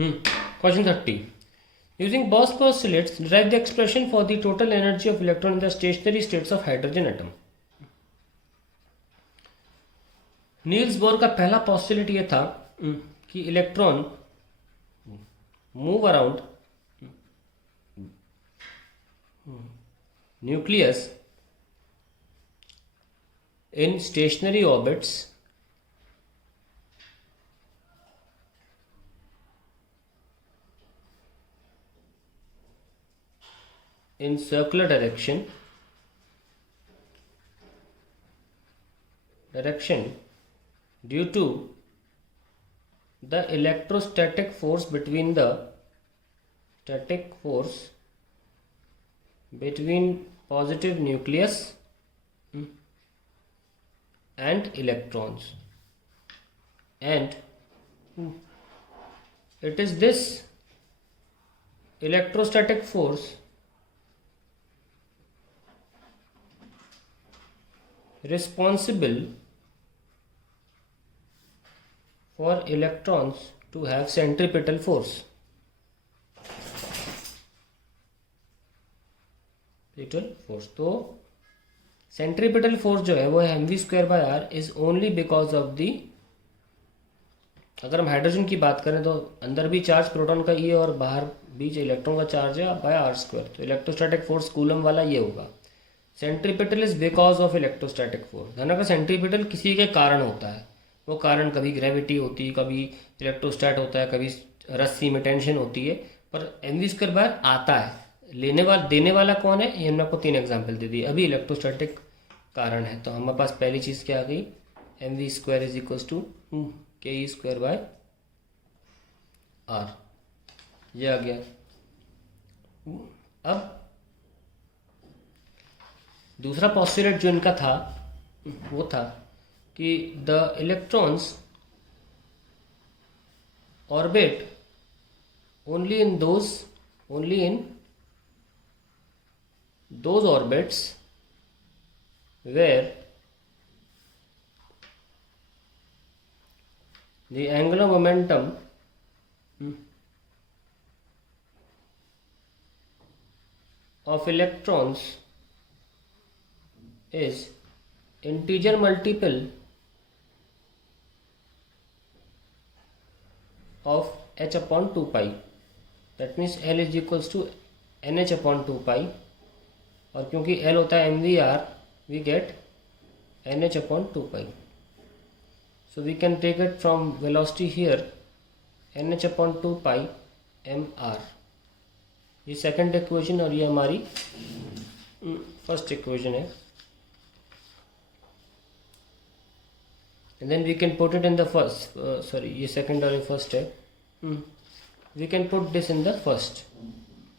Question 30. Using Bose postulates, derive the expression for the total energy of electron in the stationary states of hydrogen atom. Niels Bohr का पहला postulate ये था कि electron move around nucleus in stationary orbits in circular direction due to the electrostatic force between positive nucleus and electrons, and it is this electrostatic force responsible for electrons to have centripetal force. तो centripetal force जो है वो है mv²/r is only because of the, अगर हम hydrogen की बात करें तो अंदर भी चार्ज प्रोटॉन का ये और बाहर बीच इलेक्ट्रॉन का चार्ज है बाय r², तो इलेक्ट्रोस्टैटिक फोर्स कूलम वाला ये होगा. Centripetal is because of electrostatic force. है ना, का सेंट्रीपिटल किसी के कारण होता है. वो कारण कभी ग्रेविटी होती है, कभी इलेक्ट्रोस्टैट होता है, कभी रस्सी में टेंशन होती है, पर mv²/r आता है. देने वाला कौन है, ये हमने आपको 3 एग्जाम्पल दे दिए. अभी इलेक्ट्रोस्टैटिक कारण है, तो हमारे पास पहली चीज़ क्या आ गई, mv² is equals to ke²/r, ये आ गया. अब दूसरा पोस्टुलेट जो इनका था वो था कि the electrons orbit only in those orbits where the angular momentum of electrons is integer multiple of h/2π. That means L is equals to nh/2π, और क्योंकि L होता है mvr, we get nh/2π. So we can take it from velocity here, nh/2π mr. ये second equation और ये हमारी first equation है. And then we can put it in the first, ये सेकंड और ये फर्स्ट है. We can put this in the first,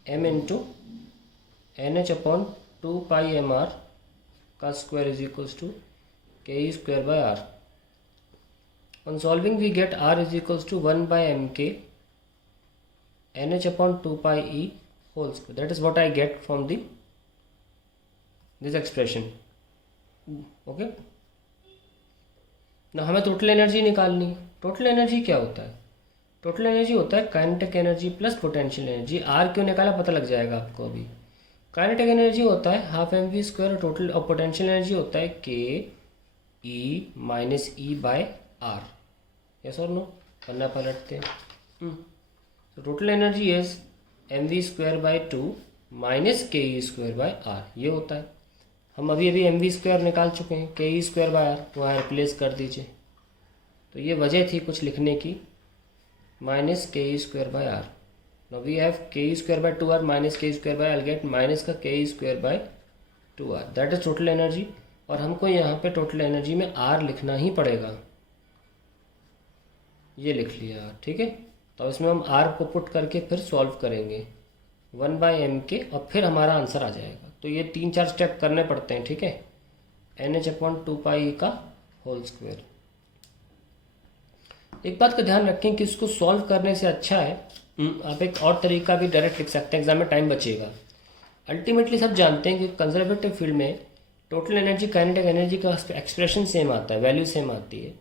m into nh/2π mr का square is equals to ke²/r. On solving we get r is equals to 1/mk nh/2π e whole square. That is what I get from this expression. Okay. ना हमें total energy निकालनी है. Total energy क्या होता है, total energy होता है kinetic energy plus potential energy. R क्यों निकाला पता लग जाएगा आपको. अभी काइनेटिक एनर्जी होता है हाफ mv², और टोटल और पोटेंशियल एनर्जी होता है ke - e/r. यस और नो, पन्ना पलटते हैं. तो total energy is mv²/2 - ke²/r, ये होता है. हम अभी mv² निकाल चुके हैं, ke²/r वहाँ रिप्लेस कर दीजिए. तो ये वजह थी कुछ लिखने की, -ke²/r. Now we have ke²/2r minus ke²/r. I'll get minus का ke²/2r. That is total energy. और हमको यहाँ पे टोटल एनर्जी में r लिखना ही पड़ेगा. ये लिख लिया, ठीक है. तो इसमें हम r को पुट करके फिर सॉल्व करेंगे 1/mk, और फिर हमारा आंसर आ जाएगा. तो ये 3-4 स्टेप करने पड़ते हैं, ठीक है. nh/2π का होल स्क्वायर. एक बात का ध्यान रखें कि इसको सॉल्व करने से अच्छा है आप एक और तरीका भी डायरेक्ट लिख सकते हैं, एग्जाम में टाइम बचेगा. अल्टीमेटली सब जानते हैं कि कंजर्वेटिव फील्ड में टोटल एनर्जी काइनेटिक एनर्जी का एक्सप्रेशन सेम आता है, वैल्यू सेम आती है.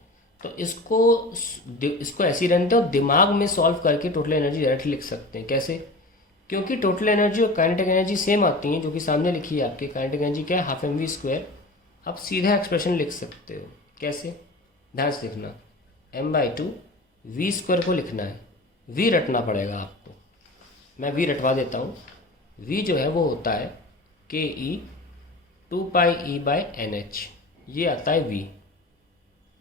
तो इसको ऐसे ही रहने दो, दिमाग में सॉल्व करके टोटल एनर्जी डायरेक्टली लिख सकते हैं। कैसे? क्योंकि टोटल एनर्जी और काइनेटिक एनर्जी सेम आती हैं, जो कि सामने लिखी है आपकी। काइनेटिक एनर्जी क्या है? Half m v square. आप सीधा एक्सप्रेशन लिख सकते हो। कैसे? ध्यान से लिखना, m/2 वी स्क्वायर को लिखना है, वी रटना पड़ेगा आपको। मैं वी रटवा देता हूँ। वी जो है वो होता है ke 2πe/nh, ये आता है वी।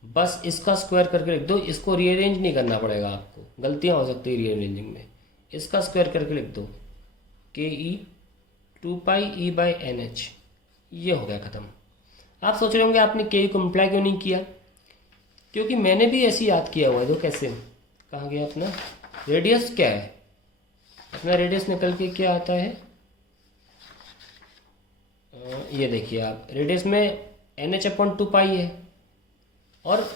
बस इसका स्क्वायर करके लिख दो, इसको रीअरेंज नहीं करना पड़ेगा आपको, गलतियाँ हो सकती है रीअरेंजिंग में। इसका स्क्वायर करके लिख दो ke 2πe/nh, ये हो गया ख़त्म। आप सोच रहे होंगे आपने के को मल्टीप्लाई क्यों नहीं किया? क्योंकि मैंने भी ऐसे ही याद किया हुआ है। तो कैसे? कहाँ गया अपना रेडियस? क्या है अपना रेडियस? निकल के क्या आता है? ये देखिए आप, रेडियस में NH/2π है और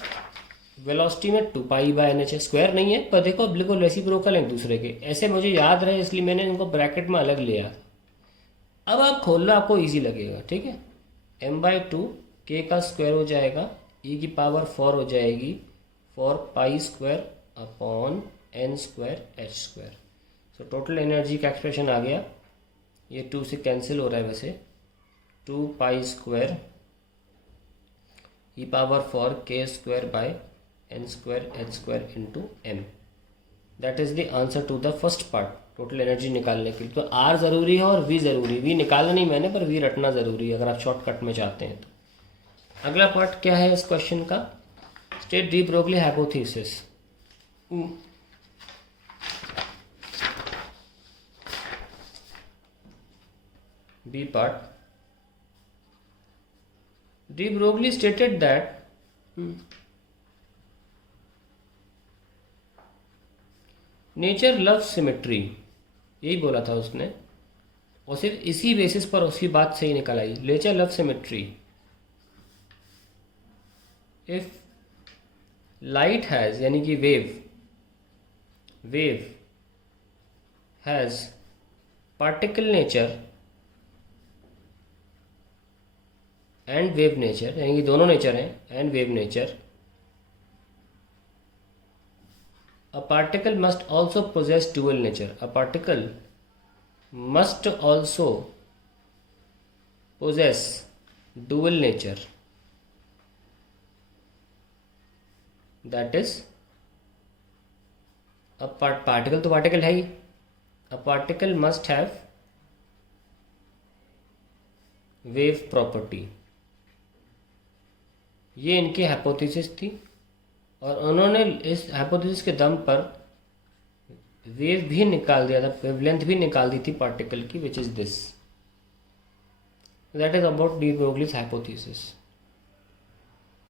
वेलोसिटी में 2πe/nh है। स्क्वायर नहीं है, पर देखो बिल्कुल रेसिप्रोकल है एक दूसरे के। ऐसे मुझे याद रहे इसलिए मैंने इनको ब्रैकेट में अलग लिया। अब आप खोलना, आपको इजी लगेगा। ठीक है, m/2 के का स्क्वायर हो जाएगा, e⁴ हो जाएगी 4π² n²h²। सो टोटल एनर्जी का एक्सप्रेशन आ गया। ये 2 से कैंसिल हो रहा है वैसे, 2π² e⁴ k²/n²h² into m। That is the answer to the first part, total energy निकालने के लिए। तो आर ज़रूरी है और वी ज़रूरी। वी निकालना नहीं मैंने, पर वी रटना ज़रूरी है अगर आप शॉर्टकट में चाहते हैं तो। अगला पार्ट क्या है इस क्वेश्चन का? State de Broglie hypothesis. B part, de Broglie stated that nature loves symmetry, यही बोला था उसने, और सिर्फ इसी बेसिस पर उसकी बात सही निकल आई। Nature love symmetry. If light has, यानी कि wave has particle nature and wave nature, यानी कि दोनों नेचर हैं, and wave nature, a particle must also possess dual nature. A particle must also possess dual nature. That is, a particle तो particle है ही। A particle must have wave property. ये इनकी hypothesis थी और उन्होंने इस हाइपोथेसिस के दम पर वेव भी निकाल दिया था, वेवलेंथ भी निकाल दी थी पार्टिकल की, which is this. That is about D Broglie's hypothesis.